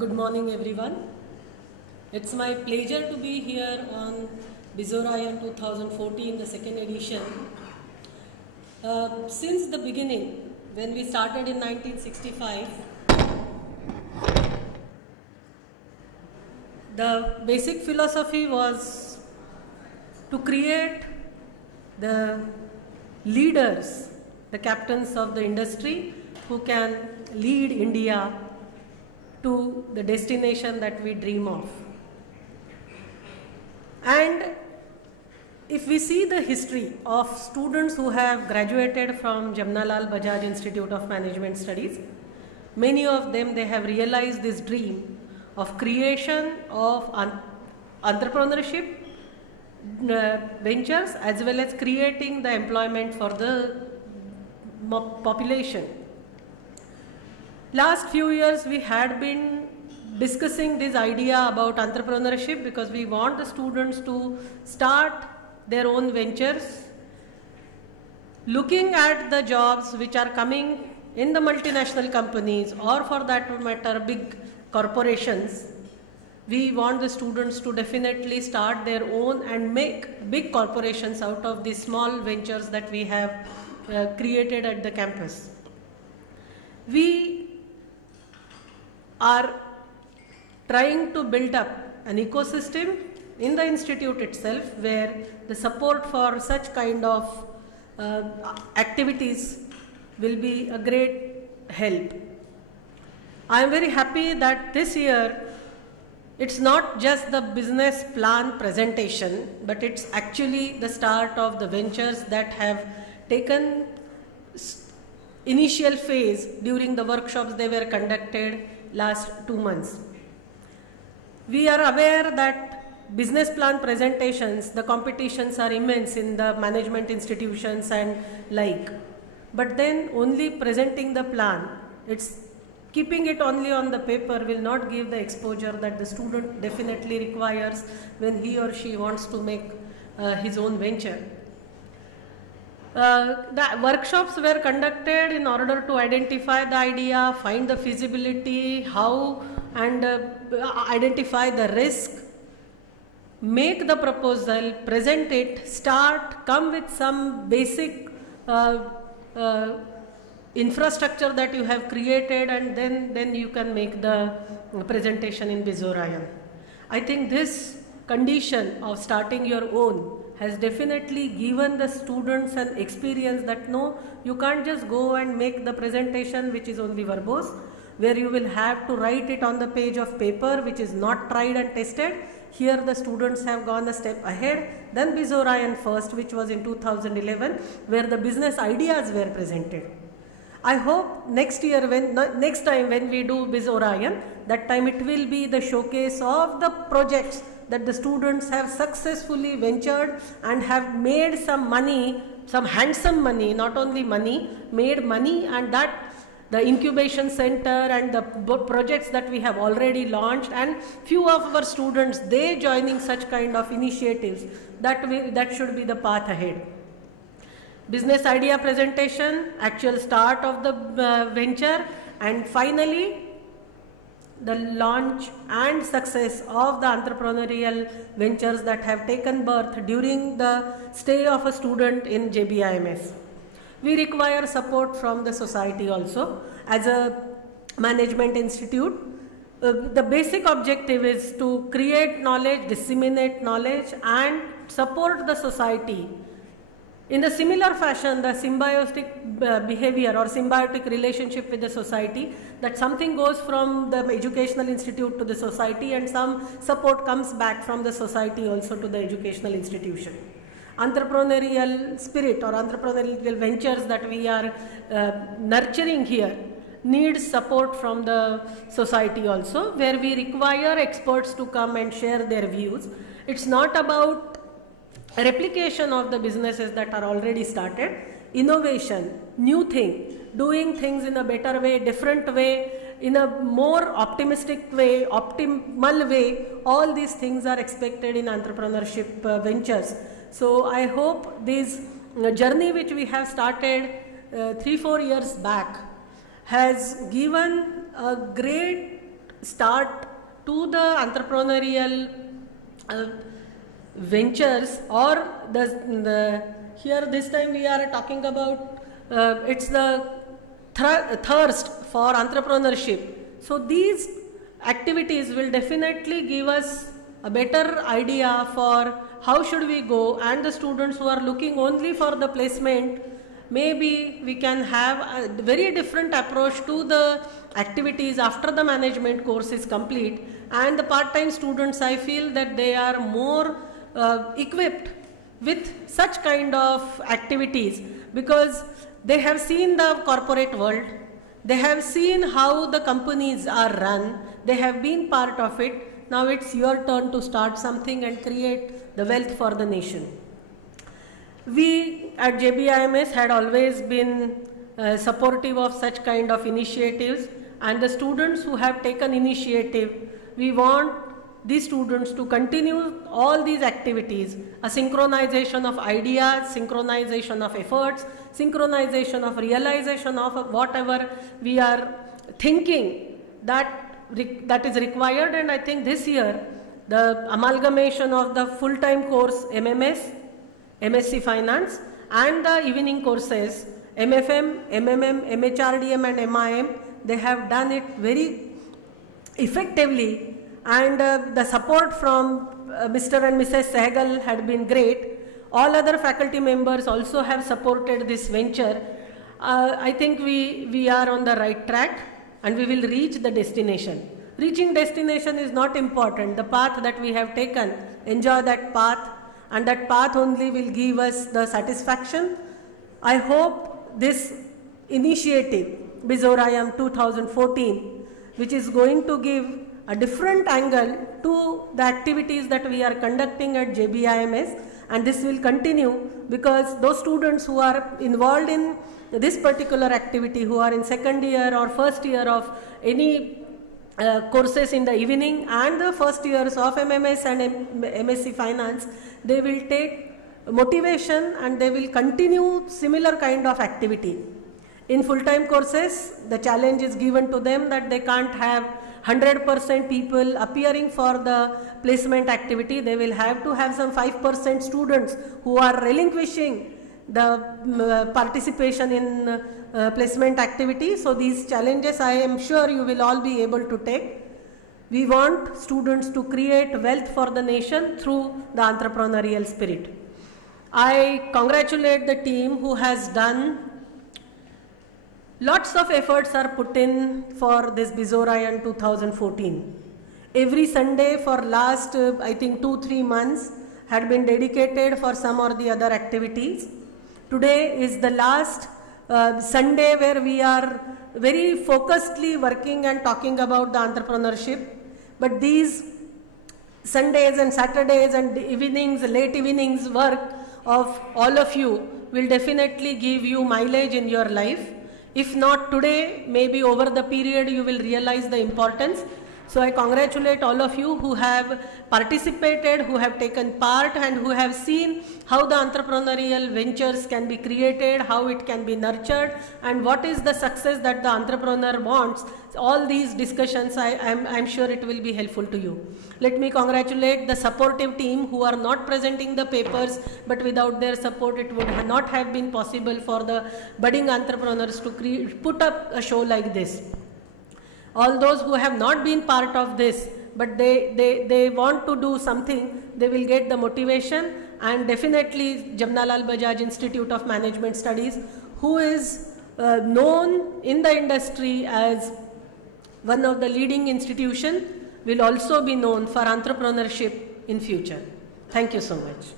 Good morning everyone. It's my pleasure to be here on BizOrayan 2014, the second edition. Since the beginning, when we started in 1965, the basic philosophy was to create the leaders, the captains of the industry who can lead India to the destination that we dream of. And if we see the history of students who have graduated from Jamnalal Bajaj Institute of Management Studies, many of them, they have realized this dream of creation of entrepreneurship ventures as well as creating the employment for the population. Last few years we had been discussing this idea about entrepreneurship because we want the students to start their own ventures, looking at the jobs which are coming in the multinational companies or for that matter big corporations. We want the students to definitely start their own and make big corporations out of these small ventures that we have created at the campus. We are trying to build up an ecosystem in the institute itself where the support for such kind of activities will be a great help. I am very happy that this year it's not just the business plan presentation, but it's actually the start of the ventures that have taken initial phase during the workshops they were conducted last 2 months. We are aware that business plan presentations, the competitions are immense in the management institutions and like. But then only presenting the plan, keeping it only on the paper will not give the exposure that the student definitely requires when he or she wants to make his own venture. The workshops were conducted in order to identify the idea, find the feasibility, how and identify the risk, make the proposal, present it, start, come with some basic infrastructure that you have created, and then you can make the presentation in BizOrayan. I think this condition of starting your own has definitely given the students an experience that no, you can't just go and make the presentation which is only verbose, where you will have to write it on the page of paper which is not tried and tested. Here the students have gone a step ahead. Then BizOrayan first, which was in 2011, where the business ideas were presented. I hope next year, next time when we do BizOrayan, that time it will be the showcase of the projects that the students have successfully ventured and have made some money, some handsome money, not only money, made money, and that the incubation center and the projects that we have already launched, and few of our students, they joining such kind of initiatives, that should be the path ahead. Business idea presentation, actual start of the venture, and finally the launch and success of the entrepreneurial ventures that have taken birth during the stay of a student in JBIMS. We require support from the society also. As a management institute, the basic objective is to create knowledge, disseminate knowledge, and support the society. In the similar fashion, the symbiotic behavior or symbiotic relationship with the society, that something goes from the educational institute to the society and some support comes back from the society also to the educational institution. Entrepreneurial spirit or entrepreneurial ventures that we are nurturing here needs support from the society also, where we require experts to come and share their views. It's not about replication of the businesses that are already started, innovation, new thing, doing things in a better way, different way, in a more optimistic way, optimal way. All these things are expected in entrepreneurship ventures. So I hope this journey which we have started 3-4 years back has given a great start to the entrepreneurial ventures, or here this time we are talking about it's the thirst for entrepreneurship. So these activities will definitely give us a better idea for how should we go, and the students who are looking only for the placement, maybe we can have a very different approach to the activities after the management course is complete. And the part-time students, I feel that they are more equipped with such kind of activities, because they have seen the corporate world, they have seen how the companies are run, they have been part of it. Now it's your turn to start something and create the wealth for the nation. We at JBIMS had always been supportive of such kind of initiatives, and the students who have taken initiative, we want these students to continue all these activities, a synchronization of ideas, synchronization of efforts, synchronization of realization of whatever we are thinking that is required. And I think this year the amalgamation of the full-time course MMS, MSc Finance, and the evening courses MFM, MMM, MHRDM and MIM, they have done it very effectively, and the support from Mr. and Mrs. Sehgal had been great. All other faculty members also have supported this venture. I think we are on the right track, and we will reach the destination. Reaching destination is not important. The path that we have taken, enjoy that path, and that path only will give us the satisfaction. I hope this initiative, Bizorayam 2014, which is going to give a different angle to the activities that we are conducting at JBIMS, and this will continue, because those students who are involved in this particular activity, who are in second year or first year of any courses in the evening and the first years of MMS and MSc Finance, they will take motivation and they will continue similar kind of activity. In full-time courses, the challenge is given to them that they can't have 100% people appearing for the placement activity. They will have to have some 5% students who are relinquishing the participation in placement activity. So these challenges I am sure you will all be able to take. We want students to create wealth for the nation through the entrepreneurial spirit. I congratulate the team who has done. Lots of efforts are put in for this Bizorayam 2014. Every Sunday for last I think 2-3 months had been dedicated for some or the other activities. Today is the last Sunday where we are very focusedly working and talking about the entrepreneurship. But these Sundays and Saturdays and evenings, late evenings work of all of you will definitely give you mileage in your life. If not today, maybe over the period you will realize the importance. So I congratulate all of you who have participated, who have taken part, and who have seen how the entrepreneurial ventures can be created, how it can be nurtured, and what is the success that the entrepreneur wants. All these discussions, I'm sure it will be helpful to you. Let me congratulate the supportive team who are not presenting the papers, but without their support it would not have been possible for the budding entrepreneurs to put up a show like this. All those who have not been part of this, but they want to do something, they will get the motivation. And definitely Jamnalal Bajaj Institute of Management Studies, who is known in the industry as one of the leading institutions, will also be known for entrepreneurship in future. Thank you so much.